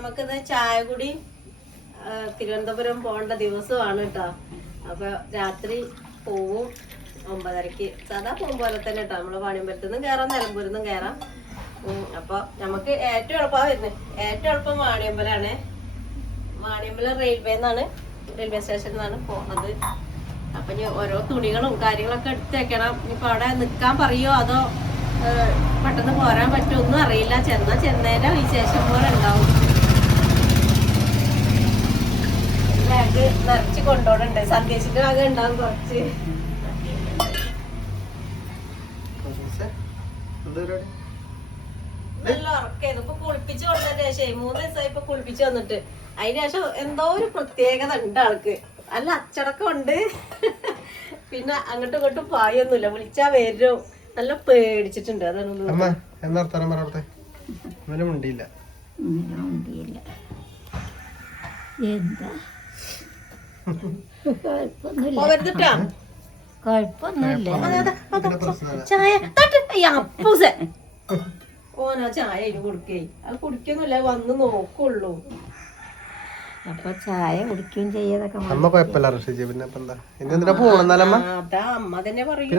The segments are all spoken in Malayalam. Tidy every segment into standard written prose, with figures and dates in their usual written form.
നമുക്കിത് ചായ കുടി തിരുവനന്തപുരം പോകേണ്ട ദിവസമാണ് കേട്ടോ. അപ്പൊ രാത്രി പോവും 9:30. സാധാ പോകും പോലെ തന്നെ കേട്ടോ. നമ്മള് വാണിയമ്പലത്തു നിന്നും കയറാം, നിലമ്പൂരിൽ നിന്നും കയറാം. അപ്പൊ നമുക്ക് ഏറ്റവും എളുപ്പമാണ് വരുന്നത്. ഏറ്റവും എളുപ്പം വാണിയമ്പലാണ്. വാണിയമ്പലം റെയിൽവേ സ്റ്റേഷനിൽ നിന്നാണ് പോകുന്നത്. അപ്പൊ ഇനി ഓരോ തുണികളും കാര്യങ്ങളൊക്കെ എടുത്ത് വെക്കണം. ഇനിയിപ്പോ അവിടെ നിൽക്കാൻ പറയുമോ അതോ പെട്ടെന്ന് പോരാൻ പറ്റുമോ ഒന്നും അറിയില്ല. ചെന്നേരം വിശേഷം പോലെ ഉണ്ടാവും. ബാഗ് നിറച്ച് കൊണ്ടുപോകണുണ്ട്. സന്ദേശിന്റെ ബാഗ് ഉണ്ടാവും കുറച്ച്. നല്ല ഉറക്കായിരുന്നു. ഇപ്പൊ കുളിപ്പിച്ച് കൊണ്ടതിന് ശേഷം 3 ദിവസമായി ഇപ്പൊ കുളിപ്പിച്ച് വന്നിട്ട്. അതിന് ശേഷം എന്തോ ഒരു പ്രത്യേകത ഉണ്ട് ആൾക്ക്. നല്ല അച്ചടക്കം ഉണ്ട്. പിന്നെ അങ്ങോട്ടും ഇങ്ങോട്ടും പായൊന്നുമില്ല. വിളിച്ചാ വരും. നല്ല പേടിച്ചിട്ടുണ്ട്. ഓനാ ചായ കൊടുക്കേ. അത് കുടിക്കൊന്നുമില്ല, വന്ന് നോക്കുള്ളൂ. അപ്പൊ ചായ കുടിക്കുകയും ചെയ്യതൊക്കെ അതാ അമ്മ തന്നെ പറയും.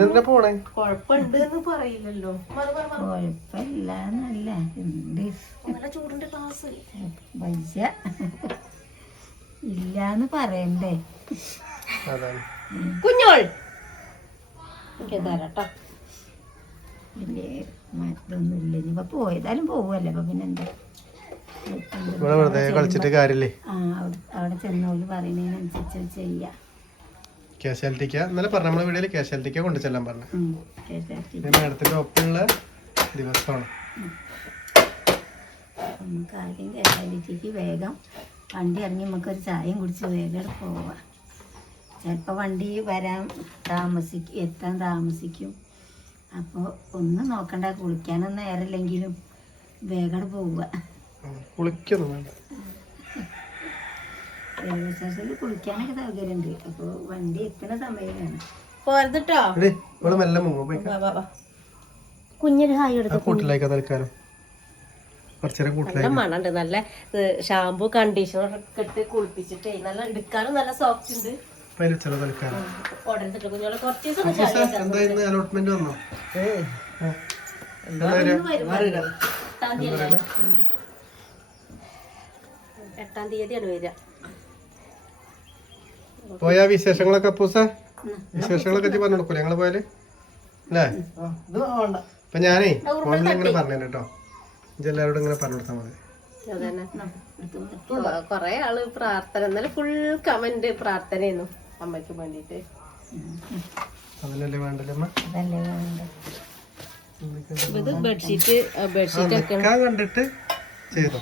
കൊഴപ്പുണ്ട് എന്ന് പറയില്ലല്ലോ. കൊഴപ്പില്ലാന്നല്ല നല്ല ചൂടുണ്ട് ക്ലാസ്. പൈസ ഇല്ലാന്ന് പറയണ്ടേ കുഞ്ഞോൾ തരാട്ടോ. വലിയ മാറ്റൊന്നുമില്ല. ഇനിയിപ്പോ പോയതാലും പോവല്ലേ. അപ്പൊ പിന്നെന്താ കളിച്ചിട്ട് കാര്യല്ലേ. അവിടെ ചെന്നോള് പറയുന്നതിനനുസരിച്ച് ചെയ്യാം. കാഷ്വാലിറ്റിക്ക ഇന്നലെ പറഞ്ഞ നമ്മളെ വീട്ടില് കാഷ്വാലിറ്റിക്ക കൊണ്ടു ചെല്ലാൻ പറഞ്ഞു. മാഡത്തിന്റെ ഒപ്പമുള്ള ദിവസമാണ്. നമുക്ക് ആദ്യം കാഷ്വാലിറ്റിക്ക് വേഗം വണ്ടി ഇറങ്ങി നമുക്കൊരു ചായയും കുടിച്ച് വേഗം പോവാം. ചിലപ്പോൾ വണ്ടി എത്താൻ താമസിക്കും. അപ്പോൾ ഒന്നും നോക്കണ്ട. കുളിക്കാനൊന്നും നേരമില്ലെങ്കിലും വേഗം പോവുക. റെയിൽവേ സ്റ്റേഷനിൽ കുളിക്കാനൊക്കെ സൗകര്യമുണ്ട്. അപ്പോൾ വണ്ടി എത്തുന്ന സമയമാണ്. കുഞ്ഞൊരു ഹായ് എടുത്ത് മണുണ്ട്. നല്ല ഷാമ്പു കണ്ടീഷണർ ഒക്കെ ഇട്ട് കുളിപ്പിച്ചിട്ടേ നല്ല എടുക്കാനും നല്ല സോഫ്റ്റ് ഉണ്ട്. കുഞ്ഞോളെ കുറച്ച് ദിവസം 8-ാം തീയതിയാണ് വരിക. പോയാ വിശേഷങ്ങളൊക്കെ വിശേഷങ്ങളൊക്കെ പറഞ്ഞു കൊടുക്കൂല ഞങ്ങള് പോയാല് അല്ലേ? അപ്പൊ ഞാനേ ഫോണിൽ ഇങ്ങനെ പറഞ്ഞു കേട്ടോ. എല്ലാവരോടും ഇങ്ങനെ പറഞ്ഞു കൊടുത്താൽ മതി. കൊറേ ആള് പ്രാർത്ഥന, എന്നാലും ഫുൾ കമന്റ് പ്രാർത്ഥനയായിരുന്നു അമ്മയ്ക്ക് വേണ്ടിട്ട്. അതിനല്ലേ വേണ്ടല്ലേ ഇത് ബെഡ്ഷീറ്റ് ഒക്കെ കണ്ടിട്ട് ചെയ്തോ.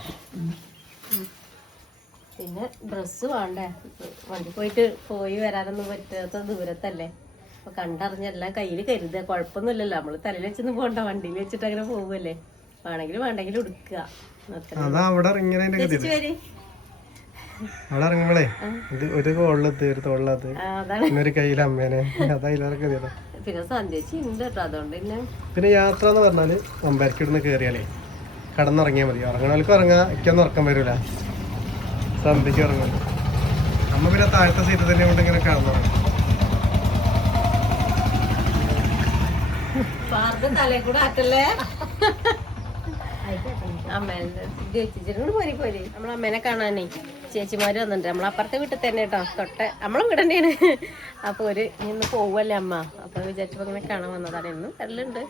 പിന്നെ ഡ്രസ്സ് വേണ്ടേ. വണ്ടി പോയി വരാനൊന്നും പറ്റാത്ത ദൂരത്തല്ലേ. അപ്പൊ കണ്ടറിഞ്ഞെല്ലാം കയ്യിൽ കരുതുക. കുഴപ്പമൊന്നുമില്ലല്ലോ. നമ്മള് തലയിൽ വെച്ചൊന്നും പോകണ്ട. വണ്ടിയിൽ വെച്ചിട്ട് അങ്ങനെ പോവല്ലേ. വേണ്ടെങ്കിലും എടുക്കുക. അവിടെ ഇറങ്ങുമ്പോളേ ഒരു കോളിലെത്തി ഒരു തോളിലത് ഒരു കയ്യിൽ അമ്മേനെ പിന്നെ സന്ധ്യച്ചി ഉണ്ട് കേട്ടോ. അതുകൊണ്ട് പിന്നെ യാത്ര എന്ന് പറഞ്ഞാല് അമ്പലക്കിടുന്ന് കേറിയാലേ കടന്നിറങ്ങിയാൽ മതി. ഉറങ്ങണവർക്ക് ഉറങ്ങാം. എനിക്കൊന്നും ഉറക്കം വരൂല. സന്ധ്യക്ക് ഉറങ്ങും. അമ്മ പിന്നെ താഴത്തെ സീറ്റ് തന്നെ കൊണ്ട് ഇങ്ങനെ കടന്നുറങ്ങും. തലേ കൂടെ ആക്കല്ലേ. പോരി നമ്മളെ അമ്മേനെ കാണാനേ ചേച്ചിമാര് വന്നിട്ടുണ്ട്. നമ്മളപ്പുറത്തെ വീട്ടിൽ തന്നെ കേട്ടോ. നമ്മളെ വീട് തന്നെയാണ്. അപ്പൊ ഇന്ന് പോവല്ലേ അമ്മ. അപ്പൊ വിചാരിച്ചപ്പോ ഇങ്ങനെ കാണാൻ വന്നതാണ്. എന്നും വരലുണ്ട്.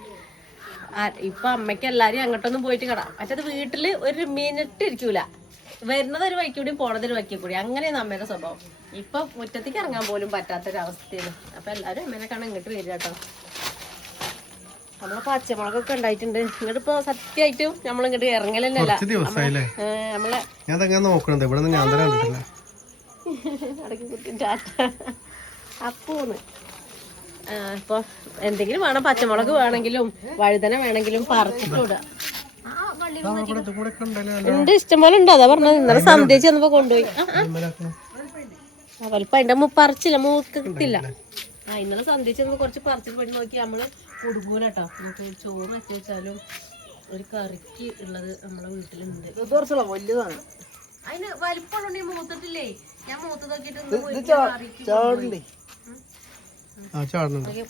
ഇപ്പൊ അമ്മയ്ക്ക് എല്ലാരും അങ്ങോട്ടൊന്നും പോയിട്ട് കാണാം. മറ്റേത് വീട്ടില് ഒരു മിനിറ്റ് ഇരിക്കൂല. വരുന്നത് ഒരു വഴിക്ക് കൂടി പോണത് ഒരു വഴിക്ക് കൂടി. അങ്ങനെയാണ് അമ്മയുടെ സ്വഭാവം. ഇപ്പൊ മുറ്റത്തേക്ക് ഇറങ്ങാൻ പോലും പറ്റാത്തൊരവസ്ഥയാണ്. അപ്പൊ എല്ലാരും അമ്മേനെ കാണാൻ ഇങ്ങോട്ട് വരിക കേട്ടോ. നമ്മളെ പച്ചമുളകൊക്കെ ഉണ്ടായിട്ടുണ്ട്. ഇങ്ങോട്ട് ഇപ്പൊ സത്യമായിട്ടും നമ്മളിങ്ങോട്ട് ഇറങ്ങലല്ല. അപ്പോന്ന് ഇപ്പൊ എന്തെങ്കിലും വേണം. പച്ചമുളക് വേണമെങ്കിലും വഴുതന വേണമെങ്കിലും പറിച്ചിട്ടൂട ഉണ്ട്. ഇഷ്ടംപോലെ ഉണ്ട്. അതാ പറഞ്ഞത്. ഇന്നലെ സന്ധ്യച്ച് വന്നപ്പോ കൊണ്ടുപോയി. വലിപ്പം അതിന്റെ പറിച്ചില്ല. മൂക്ക് കിട്ടില്ല. ഇന്നലെ സന്ധ്യച്ച് വന്നപ്പോ കുറച്ച് പറിച്ചിട്ട് പോയി നോക്കി. നമ്മള് കുടുങ്ങൂല കേട്ടോ. നമുക്ക് ചോറ് വെച്ച് വെച്ചാലും ഒരു കറിക്ക് ഉള്ളത് നമ്മളെ വീട്ടിലുണ്ട്. വലുതാണ്. അതിന് വലിപ്പമുള്ള മൂത്തിട്ടില്ലേ, ഞാൻ മൂത്ത് നോക്കിട്ട്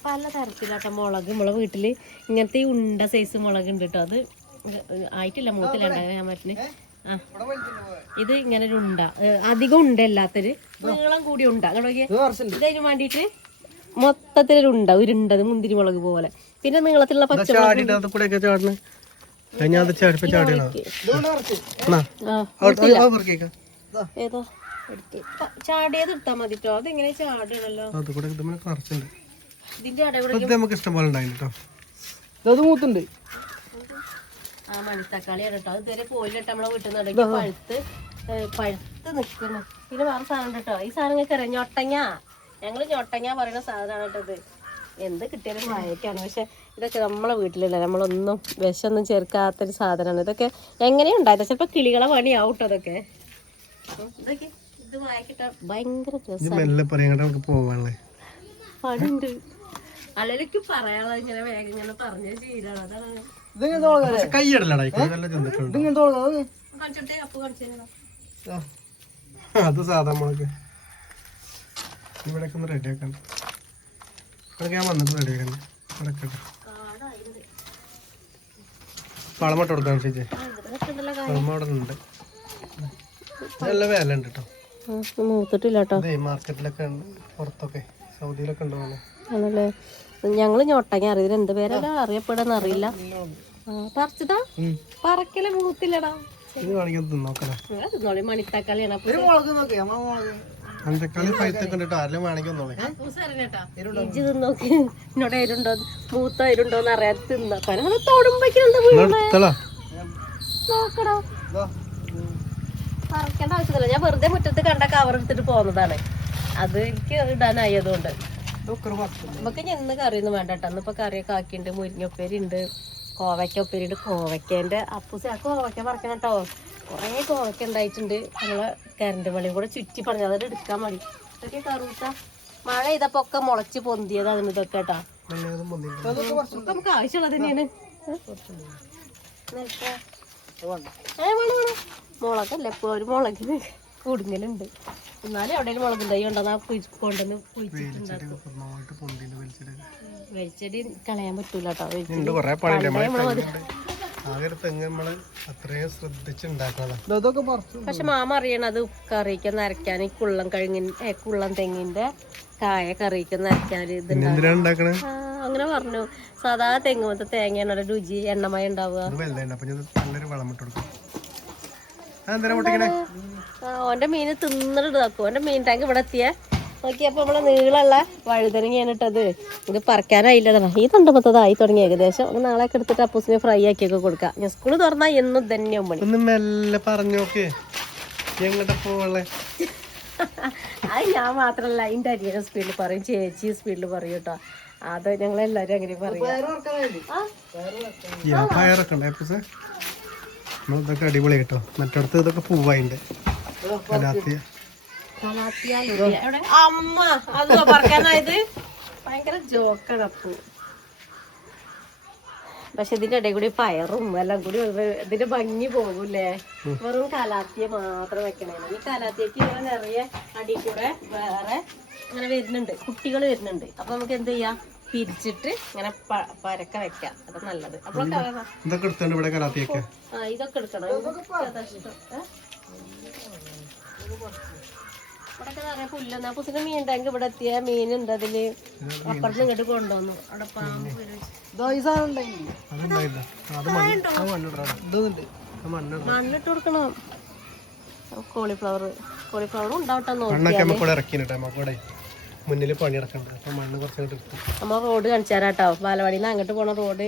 പല തരത്തിലാട്ടോ മുളക്. നമ്മളെ വീട്ടില് ഇങ്ങനത്തെ ഈ ഉണ്ട സൈസ് മുളക് ഉണ്ട് കേട്ടോ. അത് ആയിട്ടില്ല, മൂത്തിലുണ്ടായത് ഞാൻ പറ്റിന്. ആ ഇത് ഇങ്ങനെ ഒരു ഉണ്ട, അധികം ഉണ്ടല്ലാത്തൊരു നീളം കൂടി ഉണ്ട. ഇതിന് വേണ്ടിട്ട് മൊത്തത്തിലൊരു ഉണ്ട, ഉരുണ്ടത് മുന്തിരി മുളക് പോലെ. പിന്നെ നീളത്തിലുള്ള പച്ചമുളക് ഏതാ ചാടിയത് ഇട്ടാ മതിട്ടോ. അതെങ്ങനെ ചാടണല്ലോ, ഇതിന്റെ മൂത്തുണ്ട്. ആ മണിത്തക്കാളിയാണ് കേട്ടോ. അത് ഇതുവരെ പോയില്ലിട്ട് നമ്മളെ വീട്ടിൽ നിന്ന് ഇടയ്ക്ക് പഴുത്ത് നിൽക്കുന്നു. പിന്നെ വേറെ സാധനം കേട്ടോ. ഈ സാധനം അറിയാം, ഞൊട്ടങ്ങ. ഞങ്ങള് ഞൊട്ടങ്ങ പറയുന്ന സാധനമാണ് കേട്ടത്. എന്ത് കിട്ടിയാലും വായക്കാണ്. പക്ഷെ ഇതൊക്കെ നമ്മളെ വീട്ടിലില്ല, നമ്മളൊന്നും വിഷമൊന്നും ചേർക്കാത്തൊരു സാധനമാണ്. ഇതൊക്കെ എങ്ങനെയാ ഉണ്ടായത്? ചിലപ്പോ കിളികളെ പണിയാവും കേട്ടോ അതൊക്കെ. ഇതൊക്കെ ഇത് വായിക്കിട്ട ഭയങ്കര പണിയുണ്ട്. അളലേക്ക് പറയാനുള്ളത് ഇങ്ങനെ വേഗം ഇങ്ങനെ പറഞ്ഞ ശീലാണ്. അതാണ് കാണിച്ചോട്ടെ, അപ്പൊ കാണിച്ചു. അത് സാധാ മുളക് ഇവിടെ ഒന്ന് റെഡിയാക്കണ്ട. ഞാൻ വന്നിട്ട് റെഡിയാക്കണ്ട. വളമട്ട് കൊടുക്കാൻ ചേച്ചി, വളമോടുണ്ട്. നല്ല വില ഉണ്ട് കേട്ടോ. മൂത്തിട്ടില്ല കേട്ടോ. മാർക്കറ്റിലൊക്കെ പുറത്തൊക്കെ സൗദിയിലൊക്കെ ഉണ്ടാവുന്നു. ആണല്ലേ. ഞങ്ങള് ഞൊട്ടങ്ങ അറിയില്ല, എന്ത് പേരെല്ലാം അറിയപ്പെടുന്ന അറിയില്ല. പറിച്ചതാ, പറക്കല് മൂത്തില്ലടാ. തിന്നോളി, മണിത്തക്കാളിയാണ്. ഇഞ്ചി തിന്നോക്കി, എന്നോട് എരുണ്ടോ മൂത്ത എരുണ്ടോന്ന് അറിയാതെ തിന്നോ. നോക്കടോ, പറക്കേണ്ട ആവശ്യമില്ല. ഞാൻ വെറുതെ മുറ്റത്ത് കണ്ട കവർ എടുത്തിട്ട് പോന്നതാണ്. അത് എനിക്ക് ഇടാനായതുകൊണ്ട്. നമുക്ക് ഇന്ന് കറിയൊന്നും വേണ്ട കേട്ടോ. ഇന്നിപ്പോ കറിയൊക്കെ ആക്കിണ്ട്. മുരിങ്ങൊപ്പേരി ഉണ്ട്, കോവയ്ക്ക ഉപ്പേരി ഉണ്ട്. കോവയ്ക്കേന്റെ അപ്പൂസ കോവയ്ക്ക പറിക്കണം കേട്ടോ. കുറേ കോവയ്ക്ക ഉണ്ടായിട്ടുണ്ട്. നമ്മളെ കരണ്ട് വളിയും കൂടെ ചുറ്റി പറഞ്ഞു, അതൊക്കെ എടുക്കാൻ മതി. ഇതൊക്കെ കറുത്ത മഴ ചെയ്തപ്പോ ഒക്കെ മുളച്ച് പൊന്തിയതാണ് ഇതൊക്കെ കേട്ടോ. നമുക്ക് ആവശ്യമുള്ളത് തന്നെയാണ്. മുളകല്ല എപ്പോ ഒരു മുളകിന് കുടുങ്ങലുണ്ട്. എന്നാലും എവിടെയും മുളക് തൈ ഉണ്ടെന്നാ കൊണ്ടുവന്ന് വെളിച്ചെടി കളയാൻ പറ്റൂല കേട്ടോ. പക്ഷെ മാമ അറിയണത് കറിക്ക് നരയ്ക്കാൻ കുള്ളം കുള്ളം തെങ്ങിന്റെ കായ കറിക്ക് നരയ്ക്കാൻ ഇതുണ്ടാവും. അങ്ങനെ പറഞ്ഞു. സാധാ തെങ്ങുമത്തെ തേങ്ങയാണ് രുചി, എണ്ണമയം ഉണ്ടാവുക. ഓന്റെ മീന് തിന്നിട്ടാക്കും. ഓന്റെ മീൻ ടാങ്ക് ഇവിടെ എത്തിയ നോക്കിയപ്പോ നമ്മളെ നീളമുള്ള വഴുതനങ്ങയാണ് ഇട്ടത്. ഇത് പറിക്കാനായില്ലതാണ്. ഈ തണ്ടപ്പത്തതായി തുടങ്ങി ഏകദേശം. നാളെയൊക്കെ എടുത്തിട്ട് അപ്പൂസിനെ ഫ്രൈ ആക്കിയൊക്കെ കൊടുക്കാം. ഞാൻ സ്കൂള് തുറന്നാ എന്നും തന്നെ പണി. അത് ഞാൻ മാത്രല്ല, അതിന്റെ അരിയുടെ സ്പീഡിൽ പറയും, ചേച്ചി സ്പീഡിൽ പറയും കേട്ടോ. അത് ഞങ്ങളെല്ലാരും അങ്ങനെ പറയും. ഇതൊക്കെ അടിപൊളി കേട്ടോ. മറ്റടുത്ത് ഇതൊക്കെ പൂവായിണ്ട്. അമ്മ അത് പറക്കാനായത് ഭയങ്കര ജോക്കാണ് അപ്പു. പക്ഷെ ഇതിന്റെ ഇടയിൽ കൂടി പയറും എല്ലാം കൂടി ഇതിന്റെ ഭംഗി പോകൂലേ. വെറും കലാത്തിയ മാത്രം വെക്കണേ. ഈ കലാത്തിയക്ക് ഇങ്ങനെ നിറയെ അടി കൂടെ വേറെ ഇങ്ങനെ വരുന്നുണ്ട്, കുട്ടികൾ വരുന്നുണ്ട്. അപ്പൊ നമുക്ക് എന്ത് ചെയ്യാം, പിരിച്ചിട്ട് ഇങ്ങനെ പരക്ക വെക്കാം. അത് നല്ലത്. ഇതൊക്കെ എടുക്കണം. ഇവിടെയൊക്കെ നിറയെ പുല്ലെന്നാ. പുസിന്റെ മീൻ ടാങ്ക് ഇവിടെ എത്തിയ മീനുണ്ട്. അതില് അപ്പുറത്ത് ഇങ്ങോട്ട് കൊണ്ടുവന്നു. അവിടെ പാമ്പ് മണ്ണിട്ട് കൊടുക്കണം. കോളിഫ്ലവറും ഉണ്ടാവട്ടെ നോക്കിയാല്. മുന്നിൽ പണിയെടുക്കണ്ട. നമ്മ റോഡ് കാണിച്ചാരാട്ടോ. ബാലവാടിന്ന് അങ്ങോട്ട് പോണ റോഡ്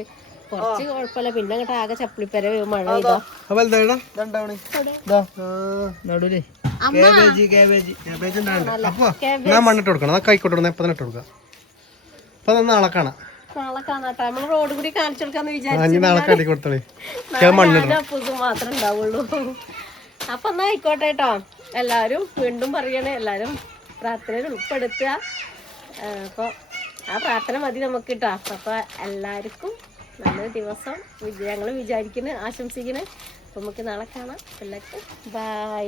കുറച്ച് കുഴപ്പമില്ല. പിന്നെ അങ്ങോട്ട് ആകെ ചപ്പിളിപ്പര മഴ പെയ്താ. മണ്ണിട്ട് കൊടുക്കണം. കൈക്കോട്ട് എപ്പ ഇട്ട് കൊടുക്കാം. അപ്പൊ നാളെ കാണാം. നാളെ കാണാട്ടോ. നമ്മള് റോഡ് കൂടി കാണിച്ചു കൊടുക്കാന്ന് വിചാരിച്ചു. മാത്രമേ ഉണ്ടാവുള്ളൂ. അപ്പൊ എന്നാ ആയിക്കോട്ടെ കേട്ടോ. എല്ലാരും വീണ്ടും പറയണേ, എല്ലാരും പ്രാർത്ഥനയിൽ ഉൾപ്പെടുത്തുക. അപ്പോൾ ആ പ്രാർത്ഥന മതി നമുക്ക് കിട്ടാ. അപ്പോൾ എല്ലാവർക്കും നല്ലൊരു ദിവസം ഞങ്ങൾ വിചാരിക്കുന്നത്, ആശംസിക്കുന്നത്. അപ്പോൾ നമുക്ക് നാളെ കാണാം. എല്ലാവർക്കും ബൈ.